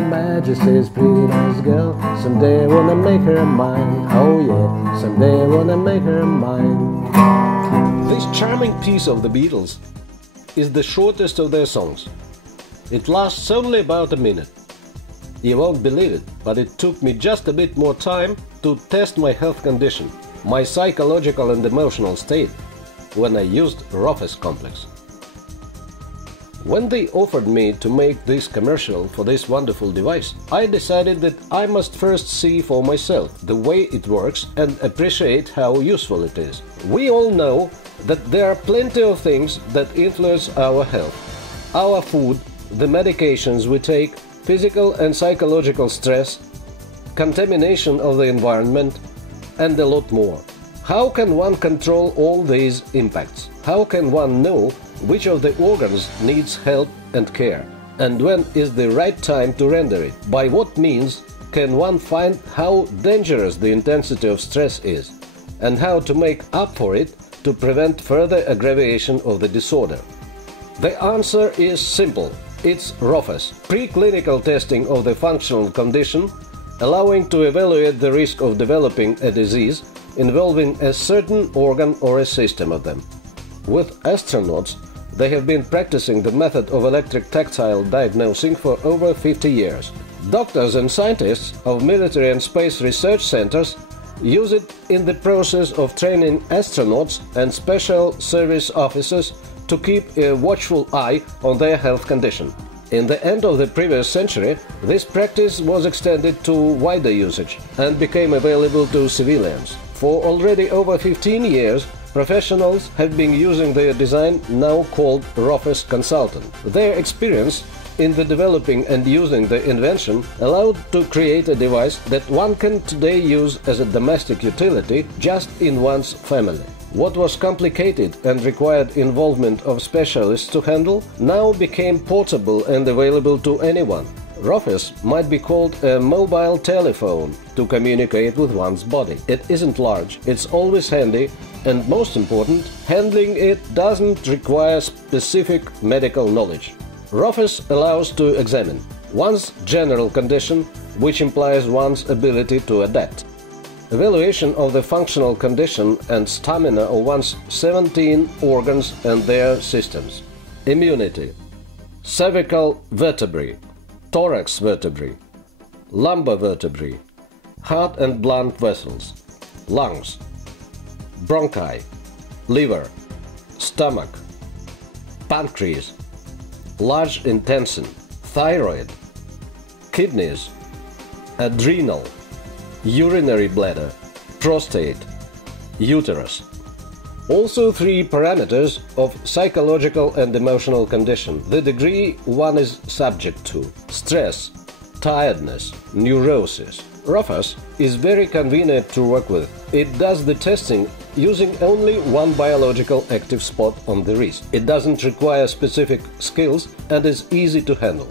Her Majesty's pretty nice girl, someday I wanna make her mine. Oh yeah, someday I wanna make her mine. This charming piece of the Beatles is the shortest of their songs. It lasts only about a minute. You won't believe it, but it took me just a bit more time to test my health condition, my psychological and emotional state, when I used ROFES complex. When they offered me to make this commercial for this wonderful device, I decided that I must first see for myself the way it works and appreciate how useful it is. We all know that there are plenty of things that influence our health. Our food, the medications we take, physical and psychological stress, contamination of the environment, and a lot more. How can one control all these impacts? How can one know which of the organs needs help and care? And when is the right time to render it? By what means can one find how dangerous the intensity of stress is? And how to make up for it to prevent further aggravation of the disorder? The answer is simple. It's ROFES, preclinical testing of the functional condition, allowing to evaluate the risk of developing a disease involving a certain organ or a system of them. With astronauts, they have been practicing the method of electric tactile diagnosing for over 50 years. Doctors and scientists of military and space research centers use it in the process of training astronauts and special service officers to keep a watchful eye on their health condition. In the end of the previous century, this practice was extended to wider usage and became available to civilians. For already over 15 years, professionals have been using their design, now called ROFES Consultant. Their experience in the developing and using the invention allowed to create a device that one can today use as a domestic utility just in one's family. What was complicated and required involvement of specialists to handle now became portable and available to anyone. ROFES might be called a mobile telephone to communicate with one's body. It isn't large, it's always handy, and most important, handling it doesn't require specific medical knowledge. ROFES allows to examine one's general condition, which implies one's ability to adapt. Evaluation of the functional condition and stamina of one's 17 organs and their systems. Immunity, cervical vertebrae, thorax vertebrae, lumbar vertebrae, heart and blood vessels, lungs, bronchi, liver, stomach, pancreas, large intestine, thyroid, kidneys, adrenal, urinary bladder, prostate, uterus. Also 3 parameters of psychological and emotional condition, the degree one is subject to: stress, tiredness, neurosis. ROFES is very convenient to work with. It does the testing using only one biological active spot on the wrist. It doesn't require specific skills and is easy to handle.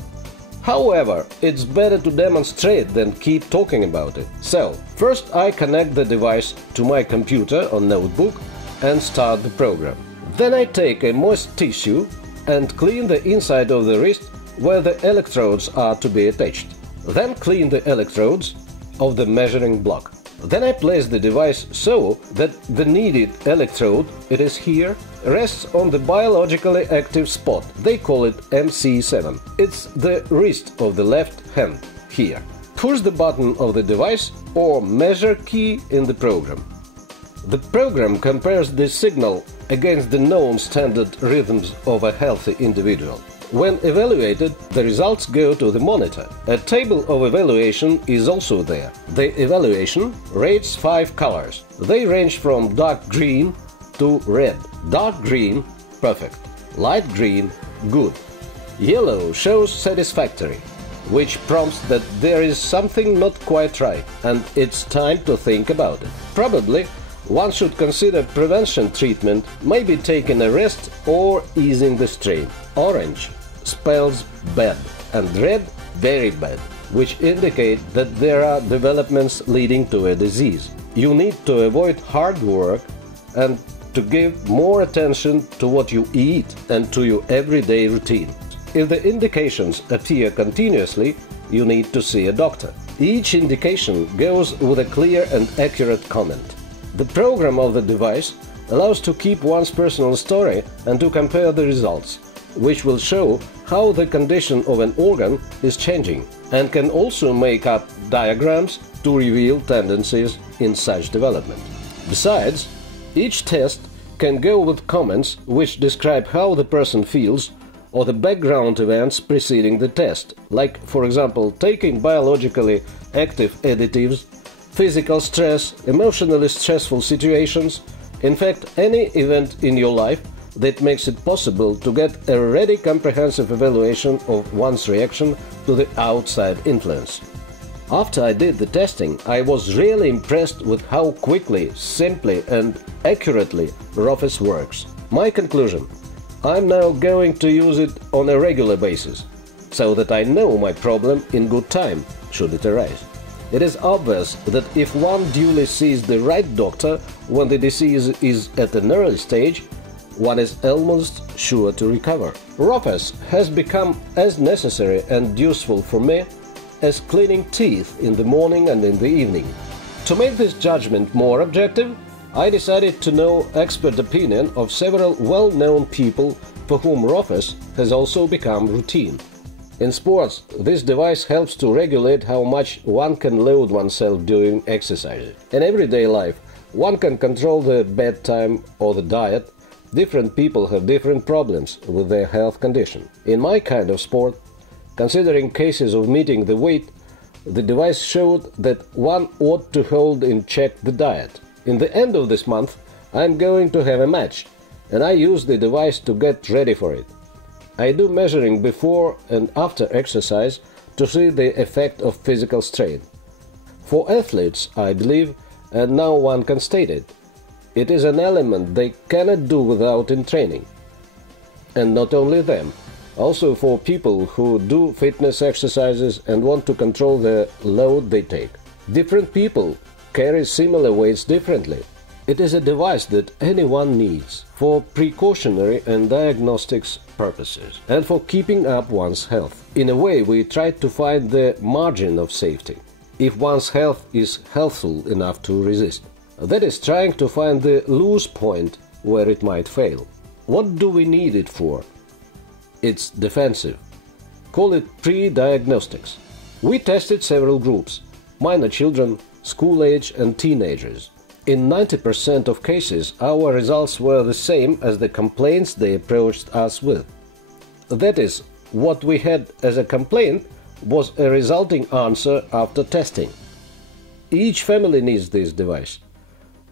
However, it's better to demonstrate than keep talking about it. So, first I connect the device to my computer or notebook and start the program. Then I take a moist tissue and clean the inside of the wrist where the electrodes are to be attached. Then clean the electrodes of the measuring block. Then I place the device so that the needed electrode, it is here, rests on the biologically active spot. They call it MC7. It's the wrist of the left hand, here. Push the button of the device or measure key in the program. The program compares the signal against the known standard rhythms of a healthy individual. When evaluated, the results go to the monitor. A table of evaluation is also there. The evaluation rates 5 colors. They range from dark green to red. Dark green – perfect. Light green – good. Yellow shows satisfactory, which prompts that there is something not quite right, and it's time to think about it. Probably one should consider prevention treatment, maybe taking a rest or easing the strain. Orange spells bad and red very bad, which indicate that there are developments leading to a disease. You need to avoid hard work and to give more attention to what you eat and to your everyday routine. If the indications appear continuously, you need to see a doctor. Each indication goes with a clear and accurate comment. The program of the device allows to keep one's personal story and to compare the results, which will show how the condition of an organ is changing, and can also make up diagrams to reveal tendencies in such development. Besides, each test can go with comments which describe how the person feels or the background events preceding the test, like, for example, taking biologically active additives, physical stress, emotionally stressful situations, in fact, any event in your life that makes it possible to get a really comprehensive evaluation of one's reaction to the outside influence. After I did the testing, I was really impressed with how quickly, simply and accurately ROFES works. My conclusion: I'm now going to use it on a regular basis, so that I know my problem in good time, should it arise. It is obvious that if one duly sees the right doctor when the disease is at an early stage, one is almost sure to recover. ROFES has become as necessary and useful for me as cleaning teeth in the morning and in the evening. To make this judgment more objective, I decided to know expert opinion of several well-known people for whom ROFES has also become routine. In sports, this device helps to regulate how much one can load oneself during exercises. In everyday life, one can control the bedtime or the diet. Different people have different problems with their health condition. In my kind of sport, considering cases of meeting the weight, the device showed that one ought to hold in check the diet. In the end of this month, I am going to have a match, and I use the device to get ready for it. I do measuring before and after exercise to see the effect of physical strain. For athletes, I believe, and now one can state it, it is an element they cannot do without in training. And not only them, also for people who do fitness exercises and want to control the load they take. Different people carry similar weights differently. It is a device that anyone needs for precautionary and diagnostics purposes and for keeping up one's health. In a way, we try to find the margin of safety, if one's health is healthful enough to resist. That is, trying to find the loose point where it might fail. What do we need it for? It's defensive. Call it pre-diagnostics. We tested several groups: minor children, school age and teenagers. In 90% of cases, our results were the same as the complaints they approached us with. That is, what we had as a complaint was a resulting answer after testing. Each family needs this device.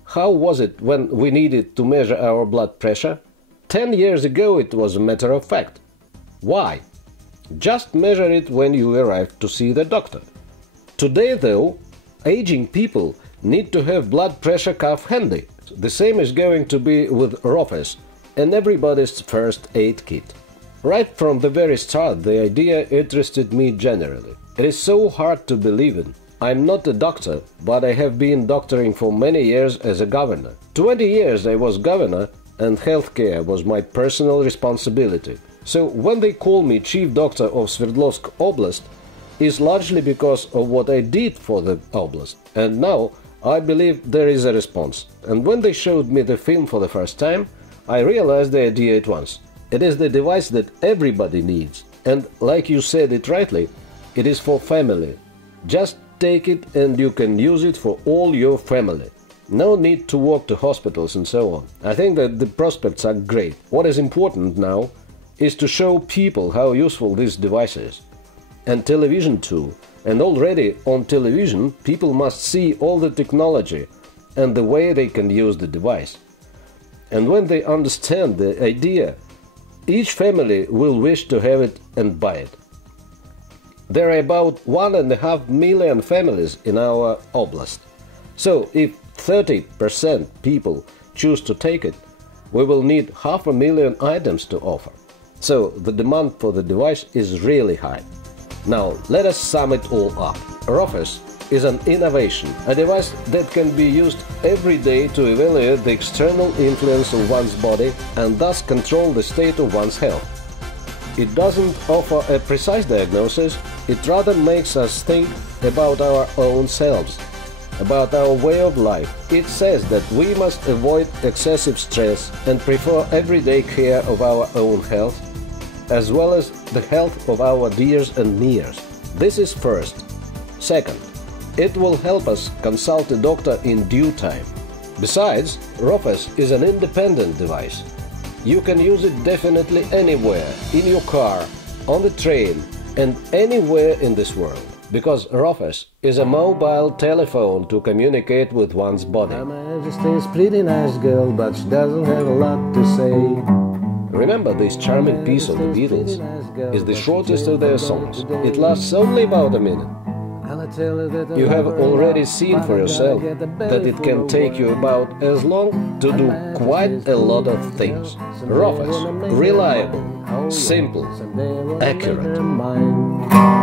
How was it when we needed to measure our blood pressure? 10 years ago it was a matter of fact. Why? Just measure it when you arrive to see the doctor. Today, though, aging people need to have blood pressure cuff handy. The same is going to be with ROFES and everybody's first aid kit. Right from the very start, the idea interested me generally. It is so hard to believe in. I'm not a doctor, but I have been doctoring for many years as a governor. 20 years I was governor and healthcare was my personal responsibility. So when they call me chief doctor of Sverdlovsk Oblast, is largely because of what I did for the oblast. And now I believe there is a response. And when they showed me the film for the first time, I realized the idea at once. It is the device that everybody needs. And like you said it rightly, it is for family. Just take it and you can use it for all your family. No need to walk to hospitals and so on. I think that the prospects are great. What is important now is to show people how useful this device is. And television too. And already on television people must see all the technology and the way they can use the device. And when they understand the idea, each family will wish to have it and buy it. There are about 1.5 million families in our oblast. So if 30% people choose to take it, we will need 500,000 items to offer. So the demand for the device is really high. Now let us sum it all up. ROFES is an innovation, a device that can be used every day to evaluate the external influence of one's body and thus control the state of one's health. It doesn't offer a precise diagnosis, It rather makes us think about our own selves, about our way of life. It says that we must avoid excessive stress and prefer everyday care of our own health, as well as the health of our dears and nears. This is first. Second, it will help us consult a doctor in due time. Besides, ROFES is an independent device. You can use it definitely anywhere, in your car, on the train, and anywhere in this world, because ROFES is a mobile telephone to communicate with one's body. Her Majesty is a pretty nice girl, but she doesn't have a lot to say. Remember, this charming piece of the Beatles is the shortest of their songs. It lasts only about a minute. You have already seen for yourself that it can take you about as long to do quite a lot of things. ROFES, reliable, simple, accurate.